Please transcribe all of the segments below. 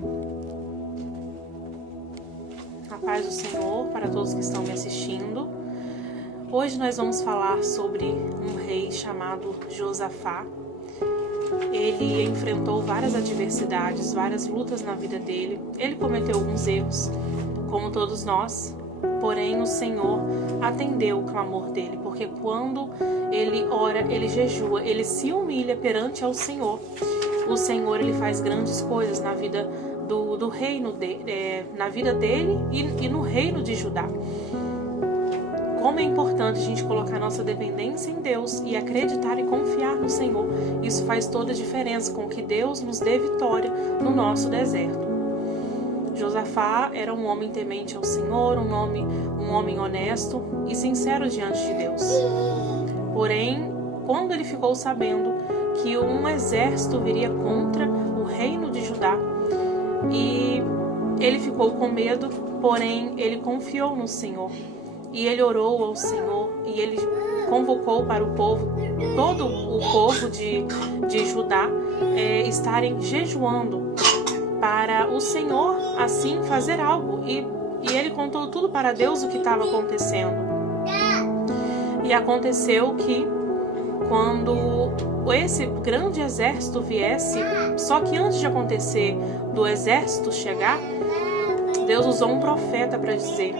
A paz do Senhor para todos que estão me assistindo. Hoje nós vamos falar sobre um rei chamado Josafá. Ele enfrentou várias adversidades, várias lutas na vida dele. Ele cometeu alguns erros, como todos nós. Porém, o Senhor atendeu o clamor dele, porque quando ele ora, ele jejua, ele se humilha perante ao Senhor. O Senhor, ele faz grandes coisas na vida do reino na vida dele e no reino de Judá. Como é importante a gente colocar nossa dependência em Deus e acreditar e confiar no Senhor. Isso faz toda a diferença com que Deus nos dê vitória no nosso deserto. Josafá era um homem temente ao Senhor, um homem honesto e sincero diante de Deus. Porém, quando ele ficou sabendo que um exército viria contra o reino de Judá, e ele ficou com medo, porém ele confiou no Senhor. E ele orou ao Senhor e ele convocou para o povo, todo o povo de Judá, estarem jejuando para o Senhor assim fazer algo. E ele contou tudo para Deus o que estava acontecendo. E aconteceu que quando esse grande exército viesse, só que antes de acontecer do exército chegar, Deus usou um profeta para dizer: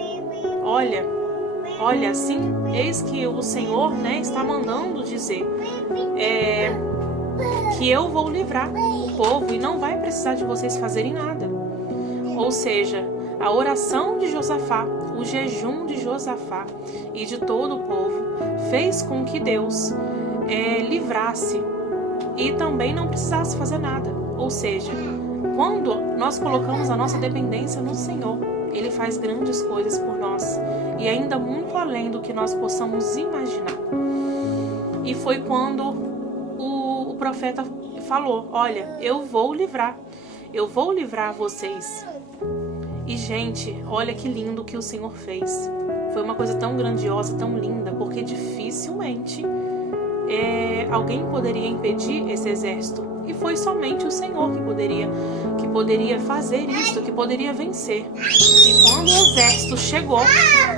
olha, assim, eis que o Senhor, está mandando dizer que eu vou livrar o povo e não vai precisar de vocês fazerem nada. Ou seja, a oração de Josafá, o jejum de Josafá e de todo o povo fez com que Deus livrasse e também não precisasse fazer nada. Ou seja, quando nós colocamos a nossa dependência no Senhor, Ele faz grandes coisas por nós e ainda muito além do que nós possamos imaginar. E foi quando o profeta falou: olha, eu vou livrar vocês. E gente, olha que lindo que o Senhor fez. Foi uma coisa tão grandiosa, tão linda, porque dificilmente alguém poderia impedir esse exército. E foi somente o Senhor que poderia fazer isso, que poderia vencer. E quando o exército chegou,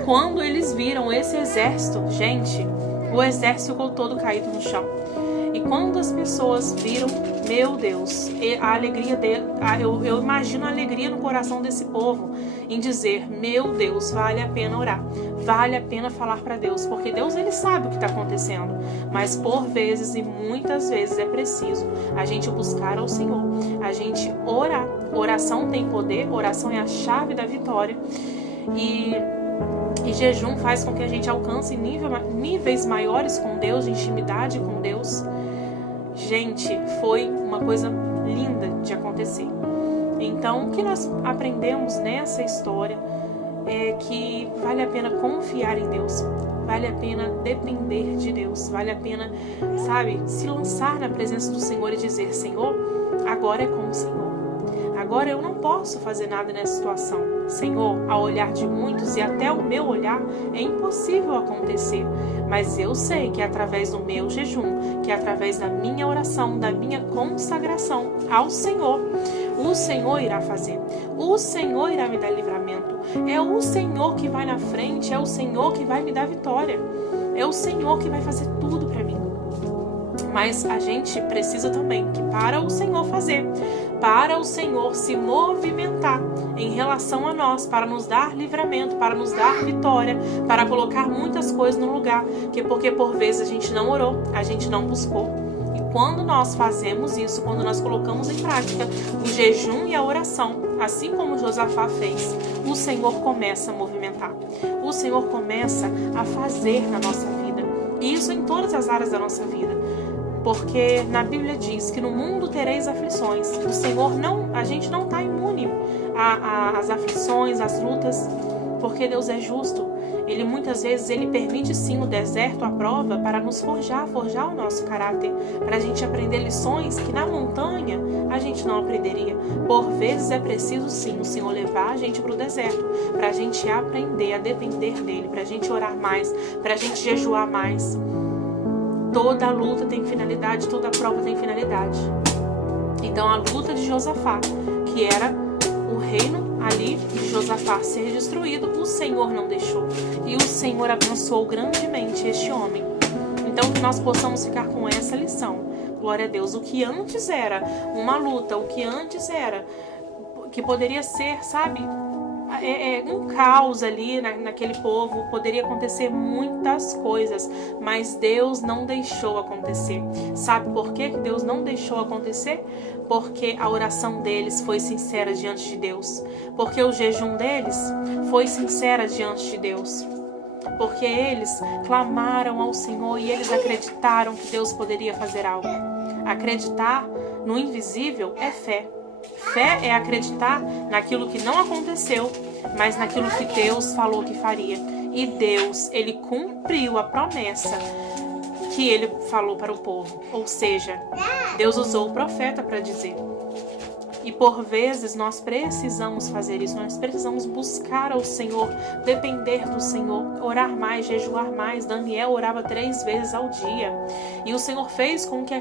quando eles viram esse exército, gente, o exército ficou todo caído no chão. E quando as pessoas viram, meu Deus, a alegria dele, eu imagino a alegria no coração desse povo em dizer: meu Deus, vale a pena orar, vale a pena falar para Deus, porque Deus, ele sabe o que está acontecendo, mas por vezes e muitas vezes é preciso a gente buscar ao Senhor, a gente orar. Oração tem poder, oração é a chave da vitória, e jejum faz com que a gente alcance níveis maiores com Deus, de intimidade com Deus. Gente, foi uma coisa linda de acontecer. Então, o que nós aprendemos nessa história é que vale a pena confiar em Deus, vale a pena depender de Deus, vale a pena, se lançar na presença do Senhor e dizer: Senhor, agora é com o Senhor. Agora eu não posso fazer nada nessa situação. Senhor, ao olhar de muitos e até o meu olhar, é impossível acontecer. Mas eu sei que é através do meu jejum, que é através da minha oração, da minha consagração ao Senhor, o Senhor irá fazer. O Senhor irá me dar livramento. É o Senhor que vai na frente, é o Senhor que vai me dar vitória. É o Senhor que vai fazer tudo para mim. Mas a gente precisa também que para o Senhor fazer, para o Senhor se movimentar em relação a nós, para nos dar livramento, para nos dar vitória, para colocar muitas coisas no lugar, porque por vezes a gente não orou, a gente não buscou. E quando nós fazemos isso, quando nós colocamos em prática o jejum e a oração, assim como Josafá fez, o Senhor começa a movimentar. O Senhor começa a fazer na nossa vida. E isso em todas as áreas da nossa vida. Porque na Bíblia diz que no mundo tereis aflições. O Senhor a gente não está imune às aflições, às lutas, porque Deus é justo. Ele muitas vezes permite sim o deserto, a prova, para nos forjar o nosso caráter, para a gente aprender lições que na montanha a gente não aprenderia. Por vezes é preciso sim o Senhor levar a gente para o deserto, para a gente aprender a depender dele, para a gente orar mais, para a gente jejuar mais. Toda luta tem finalidade, toda prova tem finalidade. Então a luta de Josafá, que era Josafá ser destruído, o Senhor não deixou. E o Senhor abençoou grandemente este homem. Então que nós possamos ficar com essa lição. Glória a Deus. O que antes era uma luta, o que antes era, que poderia ser, sabe, um caos ali naquele povo, poderia acontecer muitas coisas, mas Deus não deixou acontecer. Sabe por que Deus não deixou acontecer? Porque a oração deles foi sincera diante de Deus, porque o jejum deles foi sincera diante de Deus, porque eles clamaram ao Senhor e eles acreditaram que Deus poderia fazer algo. Acreditar no invisível é fé. Fé é acreditar naquilo que não aconteceu, mas naquilo que Deus falou que faria. E Deus, Ele cumpriu a promessa que Ele falou para o povo. Ou seja, Deus usou o profeta para dizer. E por vezes nós precisamos fazer isso, nós precisamos buscar ao Senhor, depender do Senhor, orar mais, jejuar mais. Daniel orava 3 vezes ao dia. E o Senhor fez com que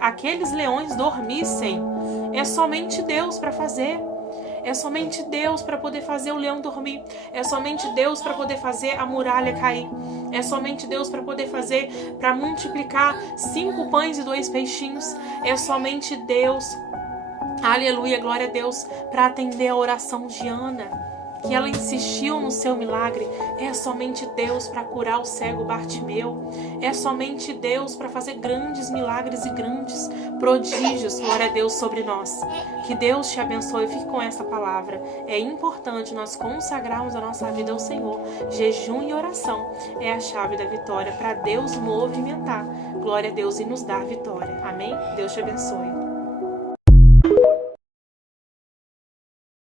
aqueles leões dormissem. É somente Deus para fazer. É somente Deus para poder fazer o leão dormir. É somente Deus para poder fazer a muralha cair. É somente Deus para poder fazer, para multiplicar 5 pães e 2 peixinhos. É somente Deus, aleluia, glória a Deus, para atender a oração de Ana, que ela insistiu no seu milagre. É somente Deus para curar o cego Bartimeu. É somente Deus para fazer grandes milagres e grandes prodígios, glória a Deus, sobre nós. Que Deus te abençoe. Fique com essa palavra. É importante nós consagrarmos a nossa vida ao Senhor. Jejum e oração é a chave da vitória para Deus movimentar, glória a Deus, e nos dar vitória. Amém? Deus te abençoe.